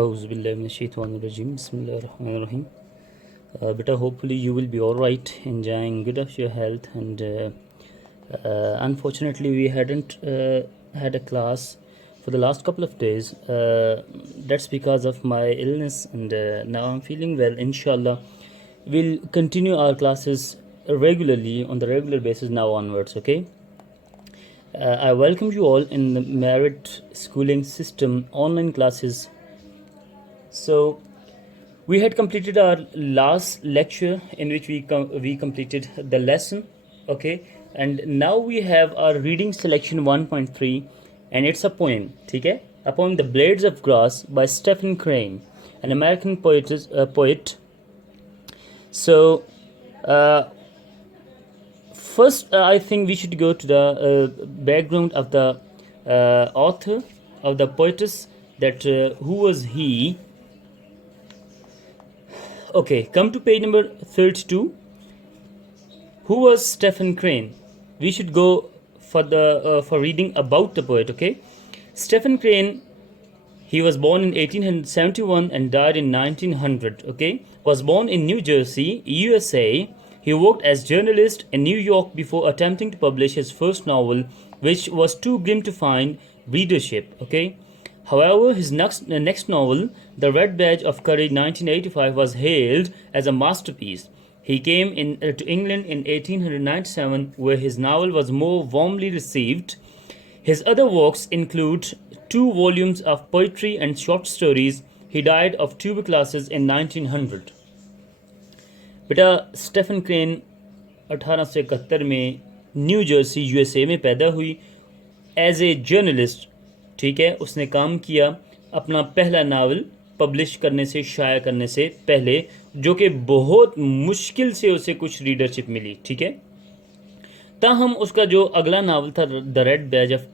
Auzubillahiminash-shaytanir-rajim. Bismillahir-rahmanir-rahim. Beta, hopefully you will be all right, enjoying good of your health. And unfortunately, we hadn't had a class for the last couple of days. That's because of my illness, and now I'm feeling well. Inshallah, we'll continue our classes regularly on the regular basis now onwards. Okay. I welcome you all in the Merit Schooling System online classes. So we had completed our last lecture in which we completed the lesson, okay, and now we have our reading selection 1.3, and it's a poem, okay, a poem, The Blades of Grass by Stephen Crane, an American poet. So first I think we should go to the background of the author, of the poetess, that who was he. Okay, come to page number 32. Who was Stephen Crane? We should go for the for reading about the poet. Okay, Stephen Crane. He was born in 1871 and died in 1900. Okay, was born in New Jersey, USA. He worked as journalist in New York before attempting to publish his first novel, which was too grim to find readership. Okay. However, his next novel, The Red Badge of Courage 1985, was hailed as a masterpiece. He came to England in 1897, where his novel was more warmly received. His other works include 2 volumes of poetry and short stories. He died of tuberculosis in 1900. बेटा Stephen crane 1871 में new Jersey USA में पैदा हुई as a journalist. ठीक है, उसने काम किया अपना पहला नावल पब्लिश करने से, शाया करने से पहले, जो कि बहुत मुश्किल से उसे कुछ रीडरशिप मिली. ठीक है, ताहम उसका जो अगला नावल था the red Baij of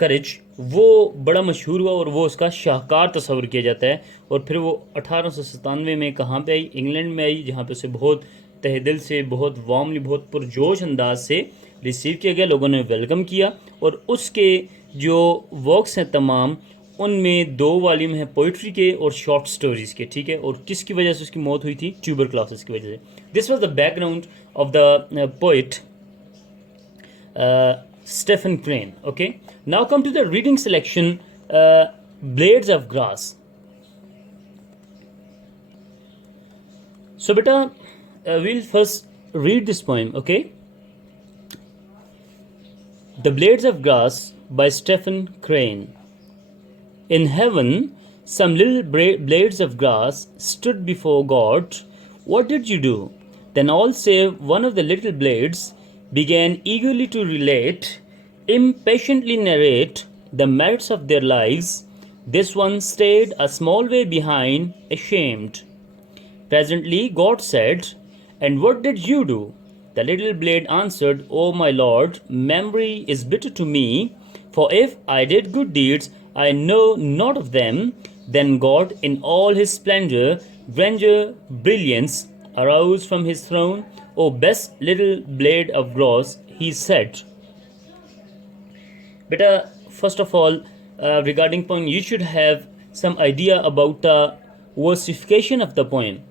courage, वो बड़ा मशहूर हुआ और वो उसका शाहकार तस्वर किया जाता है. और फिर वो 1897 में कहाँ पे आई? इंग्लैंड में आई, जहाँ पे उसे बहुत तहेदिल से, बहुत वार्मली, बहुत पुरजोश अंदाज से रिसीव किया गया. लोगों ने वेलकम किया और उसके जो वर्क्स हैं तमाम, उनमें 2 वॉल्यूम हैं पोइट्री के और शॉर्ट स्टोरीज़ के. ठीक है, और किसकी वजह से उसकी मौत हुई थी? ट्यूबरक्लोसिस की वजह से. This was the background of the poet Stephen Crane. Okay, now come to the reading selection, Blades of Grass. So beta, we'll first read this poem. Okay, The Blades of Grass by Stephen Crane. In heaven, some little blades of grass stood before God. What did you do? Then all save one of the little blades began eagerly to relate, impatiently narrate the merits of their lives. This one stayed a small way behind, ashamed. Presently God said, "And what did you do?" The little blade answered, "Oh my Lord, memory is bitter to me, for if I did good deeds, I know not of them." Then God, in all his splendor, grandeur, brilliance, arose from his throne. "O best little blade of grass," he said. Beta, first of all, regarding poem, you should have some idea about the versification of the poem.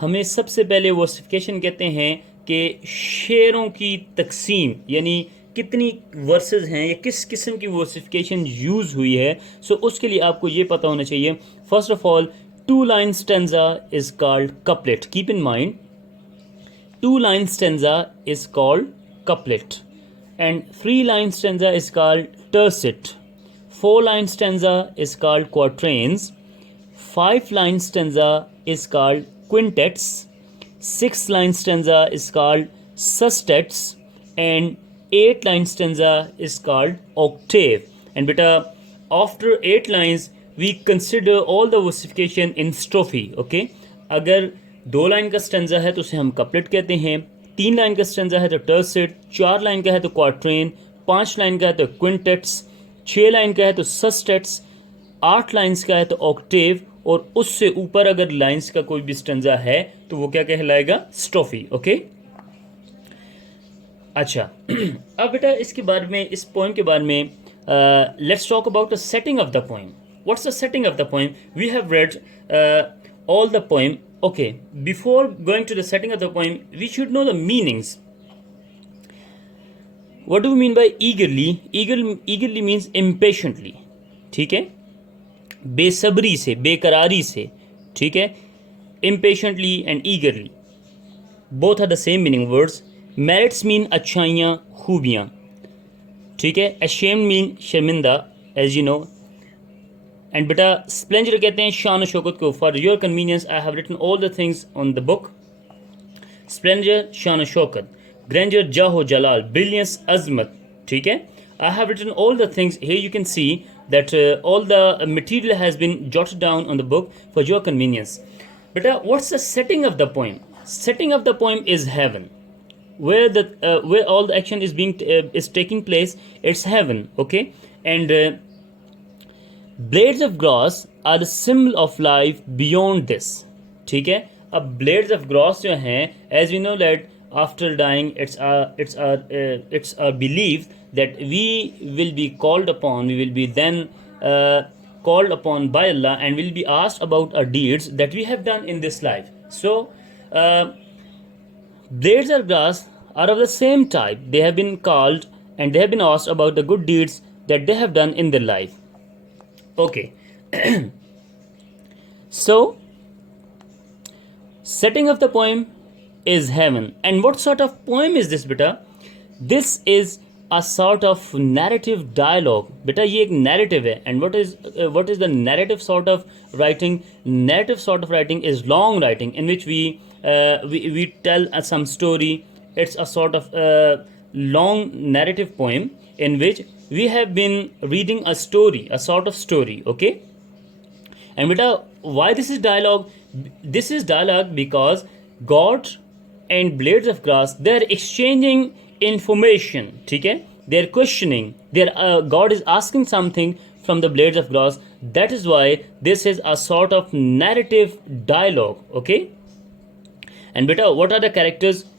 हमें सबसे पहले versification कहते हैं कि शेरों की तकसीम, यानी कितनी वर्सेस हैं या किस किस्म की versification यूज़ हुई है. सो उसके लिए आपको ये पता होना चाहिए. First of all, 2-line stanza is called couplet. Keep in mind, 2-line stanza is called couplet, and 3-line stanza is called tercet. 4-line stanza is called quatrains. 5-line stanza is called quintets. 6-line stanza is called sestets, and 8-line stanza is called octave. And beta, after 8 lines we consider all the versification in strophe. Okay, अगर 2 लाइन का स्टेंजा है तो उसे हम कपलेट कहते हैं, 3 लाइन का स्टेंजा है तो टर्सेट, 4 लाइन का है तो क्वार्ट्रेन, 5 लाइन का है तो क्विंटेट्स, 6 लाइन का है तो सस्टेट्स, 8 लाइन्स का है तो ऑक्टेव, और उससे ऊपर अगर लाइन्स का कोई भी स्टेंजा है तो वो क्या कहलाएगा? स्ट्रोफी. ओके, अच्छा. अब बेटा इसके बारे में, इस पोएम के बारे में, let's talk about the setting of the poem. what's the setting of the poem? We have read all the poem. Okay, before going to the setting of the poem, we should know the meanings. What do we mean by eagerly? Eagerly means impatiently. ठीक है, बेसब्री से, बेकरारी से. ठीक है, impatiently and eagerly, both are the same meaning words. merits mean अच्छाइयाँ, खूबियाँ. ठीक है, ashamed mean शर्मिंदा, as you know. एंड बेटा स्प्लेंडर कहते हैं शान शौकत को. For your convenience I have written all the things on the book. Splendour शान शौकत, ग्रैंडर जाहो जलाल, ब्रिलियंस अजमत. ठीक है, I have written all the things. Here you can see that all the material has been jotted down on the book for your convenience. बेटा what's the setting of the poem? Setting of the poem is heaven. where all the action is taking place, it's heaven. Okay, and blades of grass are the symbol of life beyond this. ठीक है, अब blades of grass जो हैं, as we know that after dying it's our belief that we will be called upon, we will be then called upon by Allah and will be asked about our deeds that we have done in this life. So blades of grass are of the same type. They have been called and they have been asked about the good deeds that they have done in their life. Okay. So setting of the poem is heaven. And what sort of poem is this, beta? This is a sort of narrative dialogue. Beta, ये एक narrative है. And what is the narrative sort of writing? Narrative sort of writing is long writing in which we tell some story. It's a sort of long narrative poem in which we have been reading a story, a sort of story. Okay, and beta, why this is dialogue? This is dialogue because God and blades of grass, they're exchanging information. ठीक है, they're questioning, God is asking something from the blades of grass. That is why this is a sort of narrative dialogue. Okay, and beta, what are the characters?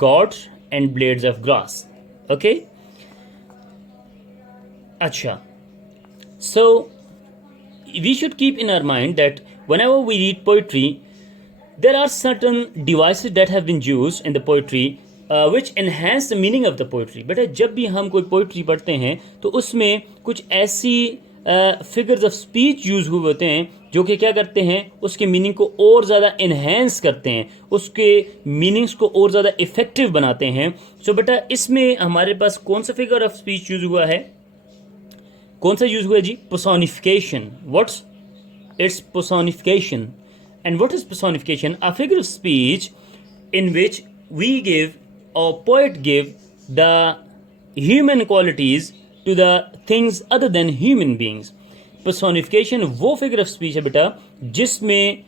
God and blades of grass. Okay, acha. So we should keep in our mind that whenever we read poetry, there are certain devices that have been used in the poetry which enhance the meaning of the poetry. But जब भी हम कोई poetry पढ़ते हैं तो उसमें कुछ ऐसी फिगर्स ऑफ स्पीच यूज़ हुए होते हैं जो कि क्या करते हैं, उसके मीनिंग को और ज़्यादा इन्हेंस करते हैं, उसके मीनिंग्स को और ज़्यादा इफ़ेक्टिव बनाते हैं. सो बेटा इसमें हमारे पास कौन सा फिगर ऑफ स्पीच यूज़ हुआ है? कौन सा यूज़ हुआ है जी? Personification. What's its personification? And what is personification? A figure of speech in which we give और poet give the human qualities to the things other than human beings. Personification वो figure of speech है बेटा जिसमें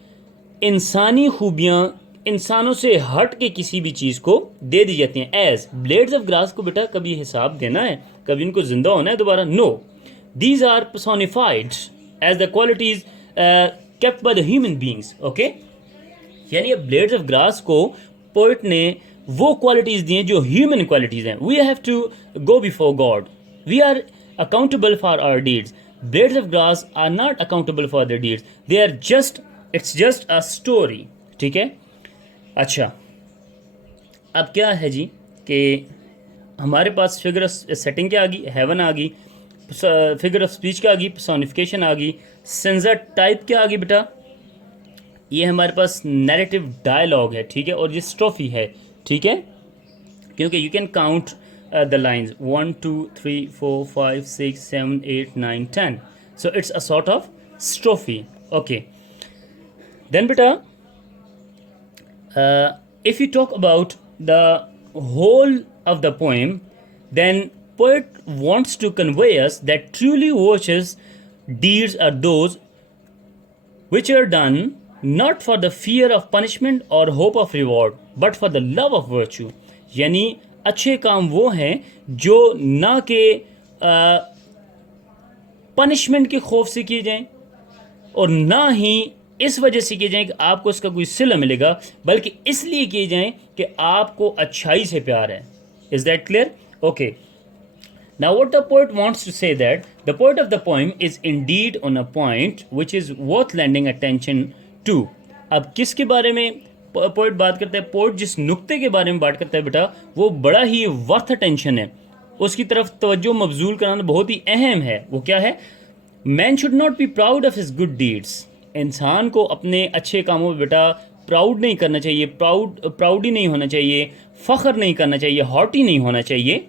इंसानी खूबियाँ इंसानों से हट के किसी भी चीज़ को दे दी जाती हैं. एज ब्लेड्स ऑफ ग्रास को बेटा कभी हिसाब देना है, कभी इनको जिंदा होना है दोबारा? No, these are personified as the qualities kept by the human beings. Okay, यानी ब्लेड्स ऑफ ग्रास को पोइट ने वो क्वालिटीज़ दी हैं जो ह्यूमन क्वालिटीज़ हैं. We have to go before God. We are accountable for our deeds. Blades of grass are not accountable for their deeds. They are it's just a story. ठीक है, अच्छा. अब क्या है जी कि हमारे पास फिगर ऑफ सेटिंग क्या आ गई? हेवन आ गई. फिगर ऑफ स्पीच क्या आ गई? पर्सोनिफिकेशन आ गई. सेंसर टाइप क्या आ गई बेटा? ये हमारे पास नैरेटिव डायलॉग है. ठीक है, और ये स्ट्रोफी है. ठीक है, क्योंकि you can count the lines 1 2 3 4 5 6 7 8 9 10. So it's a sort of strophe. Okay, then beta if you talk about the whole of the poem, then poet wants to convey us that truly virtuous deeds are those which are done not for the fear of punishment or hope of reward but for the love of virtue. यानी अच्छे काम वो हैं जो ना के पनिशमेंट के खौफ से किए जाएं और ना ही इस वजह से किए जाएं कि आपको इसका कोई सिला मिलेगा, बल्कि इसलिए किए जाएं कि आपको अच्छाई से प्यार है. Is that clear? Okay, now what the poet wants to say that The point of the poem is indeed on a point which is worth lending attention to. अब किसके बारे में पोइट बात करता है? पोइट जिस नुक्ते के बारे में बात करता है बेटा, वो बड़ा ही वर्थ अटेंशन है, उसकी तरफ तवज्जो मबजूल कराना बहुत ही अहम है. वो क्या है? Man should not be proud of his good deeds. इंसान को अपने अच्छे कामों में बेटा प्राउड नहीं करना चाहिए, प्राउड ही नहीं होना चाहिए, फ़ख्र नहीं करना चाहिए, हॉटी नहीं होना चाहिए.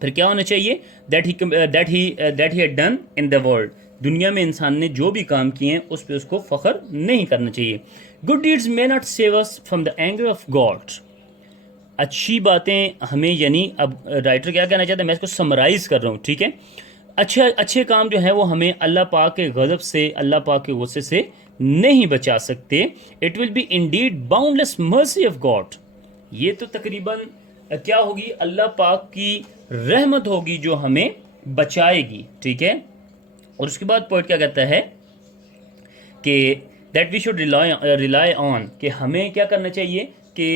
फिर क्या होना चाहिए? That he had done in the world. दुनिया में इंसान ने जो भी काम किए हैं उस पर उसको फ़ख्र नहीं करना चाहिए. Good deeds may not save us from the anger of God. अच्छी बातें हमें, यानी अब राइटर क्या कहना चाहता है, मैं इसको समराइज़ कर रहा हूँ, ठीक है. अच्छे काम जो हैं वो हमें अल्लाह पाक के गज़ब से, अल्लाह पाक के गुस्से से नहीं बचा सकते. It will be Indeed boundless mercy of God. ये तो तकरीबन क्या होगी? अल्लाह पाक की रहमत होगी जो हमें बचाएगी, ठीक है. और उसके बाद पॉइंट क्या कहता है कि that we should rely on, कि हमें क्या करना चाहिए कि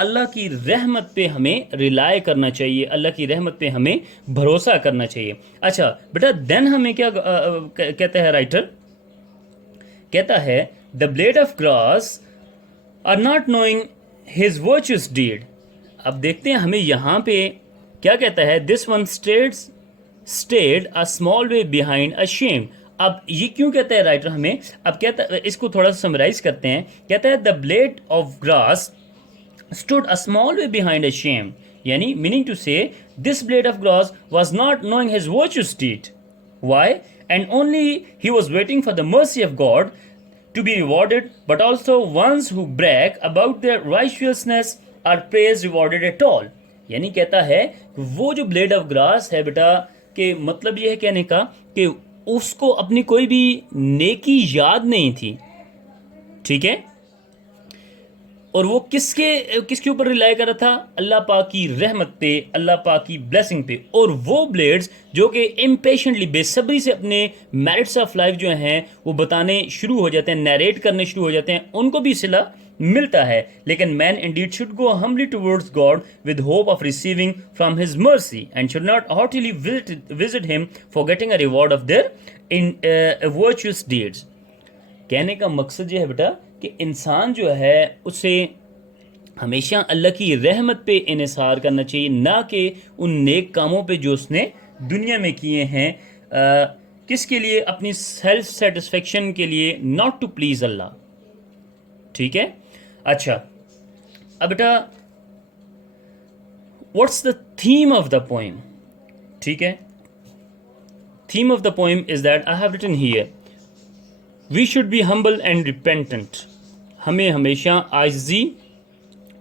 अल्लाह की रहमत पे हमें रिलाई करना चाहिए, अल्लाह की रहमत पे हमें भरोसा करना चाहिए. अच्छा बेटा, देन हमें क्या कहता है राइटर? कहता है the blade of grass are not knowing his virtuous deed. अब देखते हैं हमें यहाँ पे क्या कहता है. This one stayed a small way behind a shame. अब ये क्यों कहता है राइटर हमें? अब कहता है, इसको थोड़ा सा समराइज करते हैं. कहता है the blade of grass stood a small way behind a shame, yani meaning to say this blade of grass was not knowing his virtuous deed. Why? And only he was waiting for the mercy of God to be rewarded, but also ones who brag about their righteousness are praised rewarded at all. यानी कहता है वो जो blade of grass है बेटा, के मतलब ये है कहने का कि उसको अपनी कोई भी नेकी याद नहीं थी, ठीक है. और वो किसके ऊपर रिलाई कर रहा था? अल्लाह पाक की रहमत पे, अल्लाह पाक की ब्लेसिंग पे. और वो ब्लेड्स जो कि इम्पेशेंटली, बेसब्री से अपने मेरिट्स ऑफ लाइफ जो हैं वो बताने शुरू हो जाते हैं, नरेट करने शुरू हो जाते हैं, उनको भी सिला मिलता है. लेकिन man indeed should go humbly towards God with hope of receiving from his mercy and should not hotly visit him for getting a reward of their in virtuous deeds. कहने का मकसद ये है बेटा कि इंसान जो है उसे हमेशा अल्लाह की रहमत पे इन्हिसार करना चाहिए, ना कि उन नेक कामों पे जो उसने दुनिया में किए हैं. किसके लिए? अपनी सेल्फ सेटिस्फेक्शन के लिए, नॉट टू प्लीज़ अल्लाह, ठीक है. अच्छा अब बेटा, what's the theme of the poem? ठीक है, theme of the poem is that I have written here, we should be humble and repentant. हमें हमेशा आजिज़ी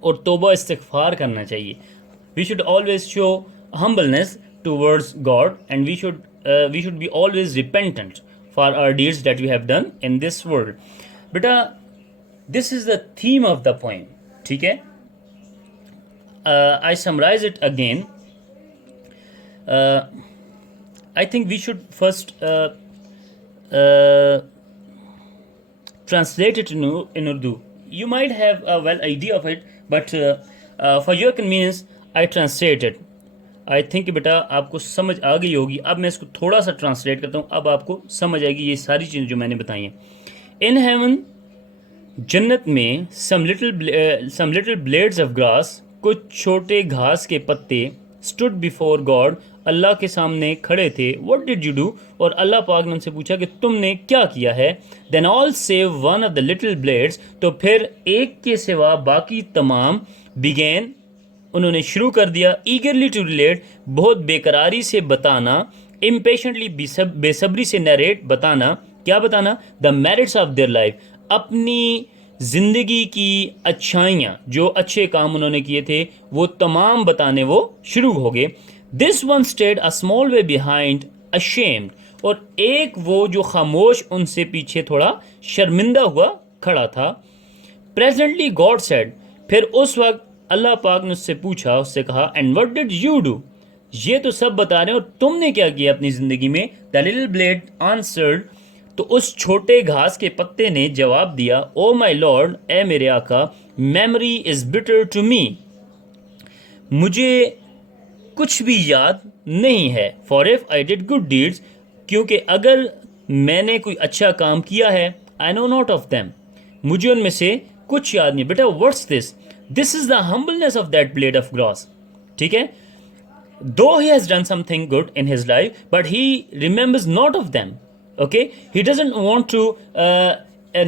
और तौबा इस्तिग़फ़ार करना चाहिए. We should always show humbleness towards God and we should be always repentant for our deeds that we have done in this world. बेटा this is the theme of the poem, ठीक है. आई summarise it again. I think we should first translate it in Urdu. You might have a well idea of it, but for your convenience, I translate it. I think बेटा आपको समझ आ गई होगी. अब मैं इसको थोड़ा सा ट्रांसलेट करता हूँ, अब आपको समझ आएगी ये सारी चीज़ें जो मैंने बताई हैं. In heaven, जन्नत में some little blades of grass, कुछ छोटे घास के पत्ते, stood before God, अल्लाह के सामने खड़े थे. What did you do? और अल्लाह पाक ने उनसे पूछा कि तुमने क्या किया है. Then all save one of the little blades, तो फिर एक के सिवा बाकी तमाम began, उन्होंने शुरू कर दिया, eagerly to relate, बहुत बेकरारी से बताना, impatiently बेसब्री से narrate, बताना. क्या बताना? The merits of their life, अपनी ज़िंदगी की अच्छाइयाँ, जो अच्छे काम उन्होंने किए थे वो तमाम बताने वो शुरू हो गए. This one stayed a small way behind ashamed, और एक वो जो खामोश उनसे पीछे थोड़ा शर्मिंदा हुआ खड़ा था. प्रेजेंटली गॉड सेड, फिर उस वक्त अल्लाह पाक ने उससे पूछा, उससे कहा, and what did you do? ये तो सब बता रहे हैं और तुमने क्या किया अपनी ज़िंदगी में? द लिटिल ब्लेड आंसर्ड, तो उस छोटे घास के पत्ते ने जवाब दिया, ओ माई लॉर्ड, ए मेरे आका, memory is bitter to me, मुझे कुछ भी याद नहीं है. For if I did good deeds, क्योंकि अगर मैंने कोई अच्छा काम किया है, I know not of them, मुझे उनमें से कुछ याद नहीं। बेटा what's this? This is the humbleness of that blade of grass. ठीक है, though he has done something good in his life, but he remembers not of them. Okay, he doesn't want to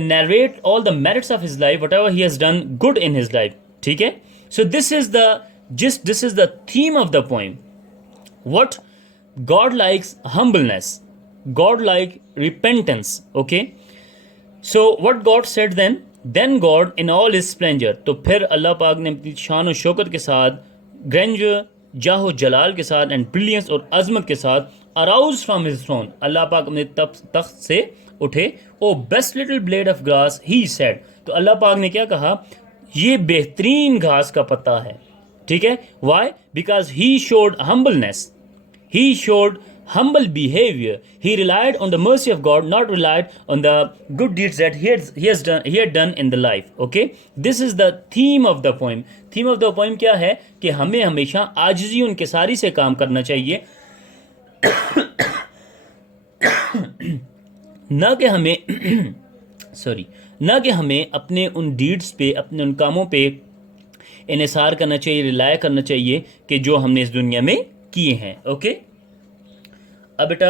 narrate all the merits of his life, whatever he has done good in his life. ठीक है, so this is the this is the theme of the poem. What God likes humbleness, God like repentance. Okay, so what God said then God in all his splendor, तो फिर अल्लाह पाक ने अपनी शान और शौकत के साथ, ग्रैंडर, जाहो जलाल के साथ, एंड ब्रिलियंस और अजमत के साथ, arose from his throne, Allah पाक अपने तख्त से उठे। O best little blade of grass he said, तो अल्लाह पाक ने क्या कहा? ये बेहतरीन घास का पत्ता है। ठीक है, why? Because he showed humbleness, he showed humble behavior, he relied on the mercy of God, not relied on the good deeds that he had done in the life. Okay, this is the theme of the poem. Theme of the poem क्या है कि हमें हमेशा आजिज़ी उनके सारी से काम करना चाहिए, ना कि हमें सॉरी ना कि हमें अपने उन डीड्स पे, अपने उन कामों पे इन्हिसार करना चाहिए, रिलाय करना चाहिए कि जो हमने इस दुनिया में किए हैं। ओके, अब बेटा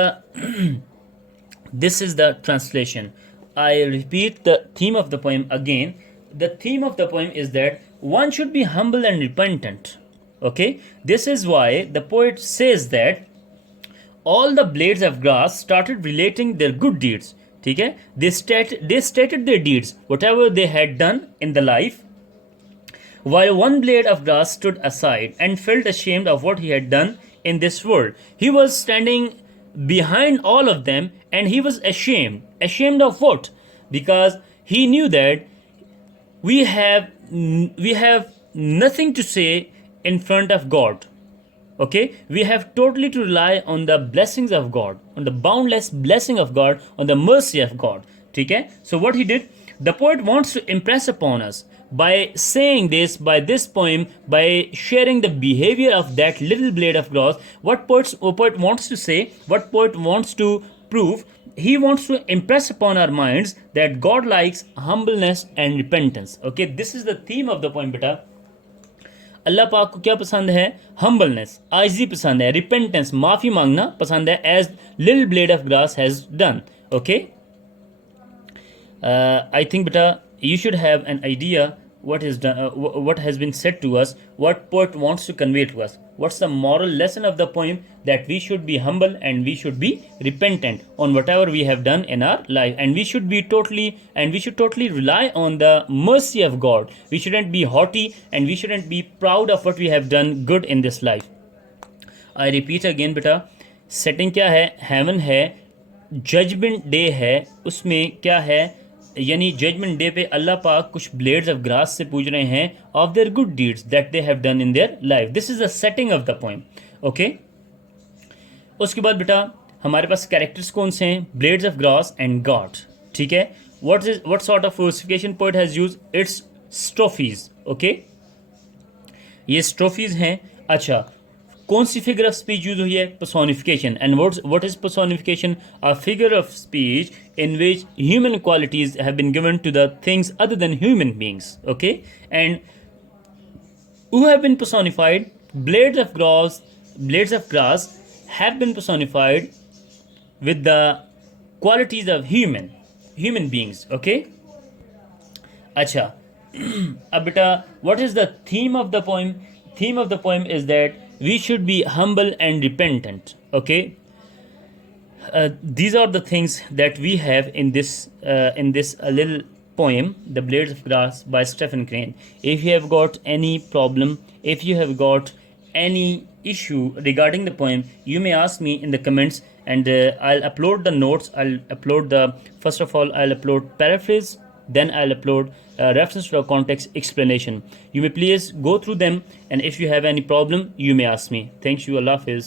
this is the translation. I repeat the theme of the poem again. The theme of the poem is that one should be humble and repentant. Okay, this is why the poet says that all the blades of grass started relating their good deeds. ठीक है, they stated their deeds, whatever they had done in the life, while one blade of grass stood aside and felt ashamed of what he had done in this world. He was standing behind all of them and he was ashamed of what? Because he knew that we have nothing to say in front of God. Okay, we have totally to rely on the blessings of God, on the boundless blessing of God, on the mercy of God. ठीक है, so what he did, the poet wants to impress upon us by saying this, by this poem, by sharing the behavior of that little blade of grass. What poet wants to say, what poet wants to prove, he wants to impress upon our minds that God likes humbleness and repentance. Okay, this is the theme of the poem. बेटा अल्लाह पाक को क्या पसंद है? हम्बलनेस, आजिज़ी पसंद है, रिपेंटेंस, माफ़ी मांगना पसंद है, as little blade of grass has done. Okay, I think बेटा you should have an idea what is done, what has been said to us, what poet wants to convey to us. What's the moral lesson of the poem? That we should be humble and we should be repentant on whatever we have done in our life, and we should totally rely on the mercy of God. We shouldn't be haughty and we shouldn't be proud of what we have done good in this life. I repeat again बेटा, setting क्या है? हेवन है, judgement day है, उसमें क्या है? यानी judgement day पे अल्लाह पाक कुछ ब्लेड्स ऑफ ग्रास से पूछ रहे हैं of their good deeds that they have done in their life. This is the setting of the poem. Okay, उसके बाद बेटा हमारे पास कैरेक्टर्स कौन से हैं? Blades of grass and God. ठीक है, what sort of versification poet has used? It's strophes. Okay, ये स्ट्रोफीज हैं. अच्छा, कौन सी फिगर ऑफ स्पीच यूज हुई है? Personification. And what is personification? A figure of speech in which human qualities have been given to the things other than human beings. Okay, and who have been personified? Blades of grass have been personified with the qualities of human beings. Okay, अच्छा, अब बेटा what is the theme of the poem? Theme of the poem is that we should be humble and repentant. Okay, these are the things that we have in this little poem, The Blades of Grass by Stephen Crane. If you have got any problem, if you have got any issue regarding the poem, you may ask me in the comments, and I'll upload the notes. First of all, I'll upload paraphrase, then I'll upload reference to the context explanation. You may please go through them, and if you have any problem, you may ask me. Thank you. Allah Hafiz.